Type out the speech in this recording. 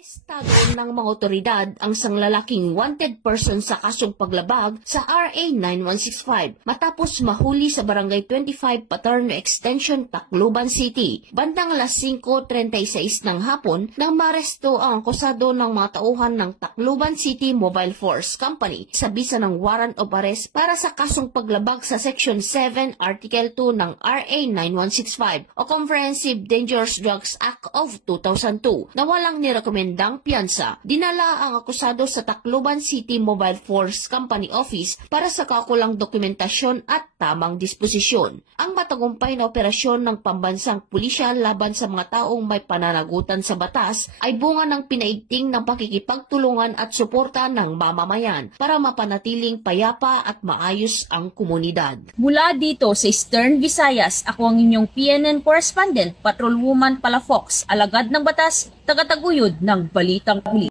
Estado ng mga otoridad ang isang lalaking wanted person sa kasong paglabag sa RA 9165 matapos mahuli sa Barangay 25 Paterno Extension, Tacloban City. Bandang alas 5:36 ng hapon nang maresto ang akusado ng mga tauhan ng Tacloban City Mobile Force Company sa bisa ng warrant of arrest para sa kasong paglabag sa Section 7 Article 2 ng RA 9165 o Comprehensive Dangerous Drugs Act of 2002 na walang nirekomendang piyansa. Dinala ang akusado sa Tacloban City Mobile Force Company Office para sa kaukulang dokumentasyon at tamang disposisyon. Ang matagumpay na operasyon ng pambansang pulisya laban sa mga taong may pananagutan sa batas ay bunga ng pinaigting ng pakikipagtulungan at suporta ng mamamayan para mapanatiling payapa at maayos ang komunidad. Mula dito sa Eastern Visayas, ako ang inyong PNN correspondent, Patrolwoman Palafox, alagad ng batas, tagataguyod ng Balitang Pulis.